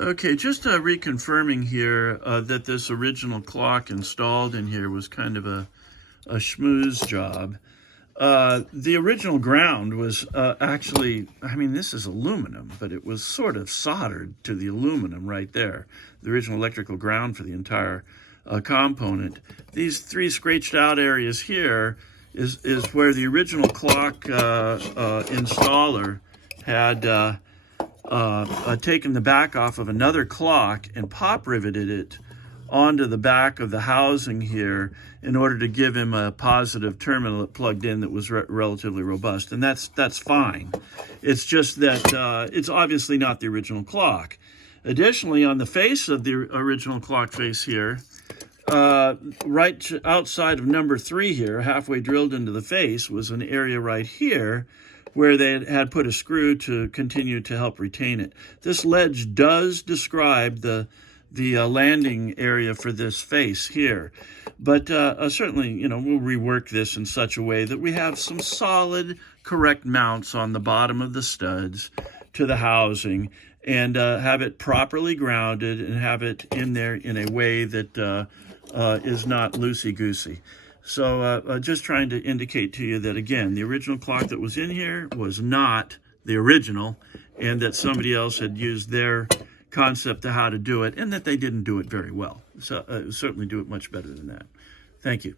Okay, just reconfirming here that this original clock installed in here was kind of a schmooze job. The original ground was actually, I mean, this is aluminum, but it was sort of soldered to the aluminum right there. The original electrical ground for the entire component. These three scratched out areas here is where the original clock installer had taken the back off of another clock and pop riveted it onto the back of the housing here in order to give him a positive terminal that plugged in that was relatively robust. And that's fine. It's just that it's obviously not the original clock. Additionally, on the face of the original clock face here, right outside of number 3 here, halfway drilled into the face, was an area right here where they had put a screw to continue to help retain it. This ledge does describe the landing area for this face here. But certainly, we'll rework this in such a way that we have some solid, correct mounts on the bottom of the studs to the housing and have it properly grounded and have it in there in a way that is not loosey-goosey. So just trying to indicate to you that, again, the original clock that was in here was not the original, and that somebody else had used their concept to how to do it, and that they didn't do it very well. So certainly do it much better than that. Thank you.